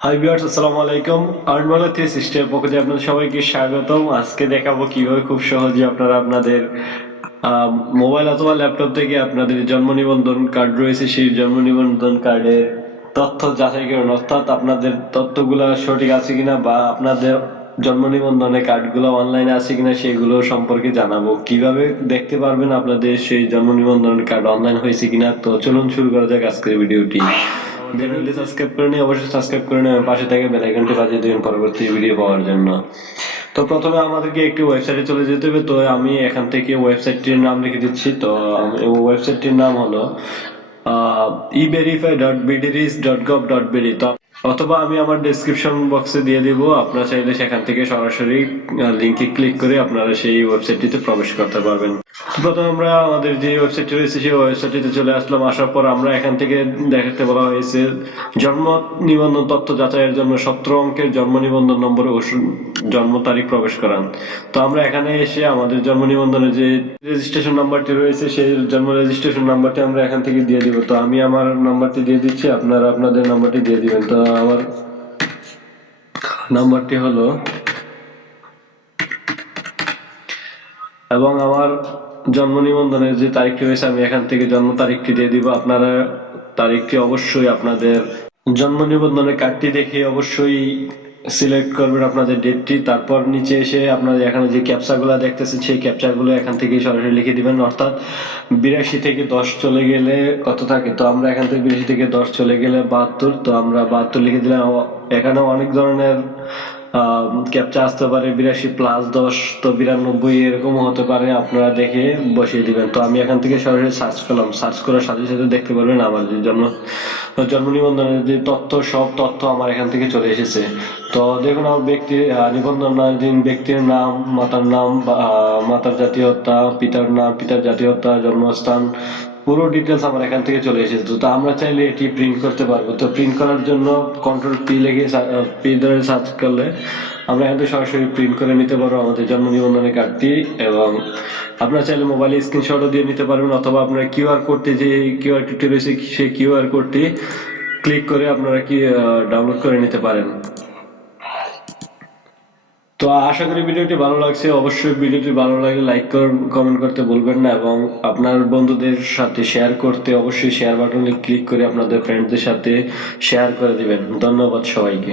Hi viewers, আসসালামু আলাইকুম। আর্নবাংলা 360 এর পক্ষ থেকে আপনাদের সবাইকে স্বাগতম। আজকে দেখাবো কিভাবে খুব সহজে আপনারা আপনাদের মোবাইল অথবা ল্যাপটপ থেকে আপনাদের জন্ম নিবন্ধন কার্ড রয়েছে সেই জন্ম নিবন্ধন কার্ডের তথ্য যাচাই করুন, অর্থাৎ আপনাদের তথ্যগুলো সঠিক আছে কিনা বা আপনাদের জন্ম নিবন্ধনের কার্ডগুলো অনলাইনে আছে কিনা সেগুলো সম্পর্কে জানাবো। কিভাবে দেখতে পারবেন আপনাদের সেই জন্ম নিবন্ধনের কার্ড অনলাইন হয়েছে কিনা। তো চলুন শুরু করা যাক আজকের ভিডিওটি। চ্যানেলটি সাবস্ক্রাইব করে নিন, অবশ্যই সাবস্ক্রাইব করে নিন, পাশে থেকে বেল আইকনটি বাজিয়ে দিন পরবর্তী ভিডিও পাওয়ার জন্য। তো প্রথমে আমাদেরকে একটি ওয়েবসাইটে চলে যেতে হবে। তো আমি এখান থেকে ওয়েবসাইটটির নাম লিখে দিচ্ছি। তো ওয়েবসাইটটির নাম হলো everify.bdris.gov.bd। তো অথবা আমি আমার ডেসক্রিপশন বক্সে দিয়ে দিব, আপনারা চাইলে সেখান থেকে সরাসরি লিংকে ক্লিক করে আপনারা সেই ওয়েবসাইটটিতে প্রবেশ করতে পারবেন। তো প্রথমে আমরা আমাদের যে ওয়েবসাইটটি রয়েছে সেই ওয়েবসাইটটিতে চলে আসলাম। আসার পর আমরা এখান থেকে দেখাতে বলা হয়েছে জন্ম নিবন্ধন তথ্য যাচাইয়ের জন্য 17 অঙ্কের জন্ম নিবন্ধন নম্বরে জন্ম তারিখ প্রবেশ করান। তো আমরা এখানে এসে আমাদের জন্ম নিবন্ধনের যে রেজিস্ট্রেশন নাম্বারটি রয়েছে সেই জন্ম রেজিস্ট্রেশন নাম্বারটি আমরা এখান থেকে দিয়ে দিব। তো আমি আমার নাম্বারটি দিয়ে দিচ্ছি, আপনারা আপনাদের নাম্বারটি দিয়ে দিবেন। তো আমার নাম্বারটি হলো, এবং আমার জন্ম নিবন্ধনের যে তারিখটি রয়েছে আমি এখান থেকে জন্ম তারিখটি দিয়ে দিব। আপনারা তারিখটি অবশ্যই আপনাদের জন্ম নিবন্ধনের কার্ডটি দেখে অবশ্যই সিলেক্ট করবেন আপনাদের ডেটটি। তারপর নিচে এসে আপনাদের এখানে যে ক্যাপচাগুলো দেখতেছেন সেই ক্যাপচাগুলো এখান থেকে সরাসরি লিখে দিবেন। অর্থাৎ 82 থেকে 10 চলে গেলে কত থাকে, তো আমরা এখান থেকে 82 থেকে 10 চলে গেলে 72, তো আমরা 72 লিখে দিলাম। এখানে অনেক ধরনের ক্যাপচা আসতে পারে, 82+10, তো 92 এরকম হতে পারে, আপনারা দেখে বসিয়ে দিবেন। তো আমি এখান থেকে সরাসরি সার্চ করলাম, সার্চ করার সাথে সাথে দেখতে পারবেন আমার যে জন্ম নিবন্ধনের যে তথ্য, সব তথ্য আমার এখান থেকে চলে এসেছে। তো দেখুন আমার নিবন্ধনাধীন ব্যক্তির নাম, মাতার নাম, মাতার জাতীয়তা, পিতার নাম, পিতার জাতীয়তা, জন্মস্থান, পুরো ডিটেলস আমার এখান থেকে চলে এসেছে। তো আমরা চাইলে এটি প্রিন্ট করতে পারবো। তো প্রিন্ট করার জন্য কন্ট্রোল পি লিখে পি ধরে সার্চ করলে আমরা এখান থেকে সরাসরি প্রিন্ট করে নিতে পারবো আমাদের জন্ম নিবন্ধনের কার্ডটি। এবং আপনারা চাইলে মোবাইলে স্ক্রিনশটও দিয়ে নিতে পারবেন, অথবা আপনারা কিউআর কোডটি, যে কিউআর কোডটি রয়েছে সেই কিউআর কোডটি ক্লিক করে আপনারা কি ডাউনলোড করে নিতে পারেন। তো আশা করি ভিডিওটি ভালো লাগছে। অবশ্যই ভিডিওটি ভালো লাগলে লাইক কমেন্ট করতে ভুলবেন না, এবং আপনার বন্ধুদের সাথে শেয়ার করতে অবশ্যই শেয়ার বাটনে ক্লিক করে আপনাদের ফ্রেন্ডদের সাথে শেয়ার করে দিবেন। ধন্যবাদ সবাইকে।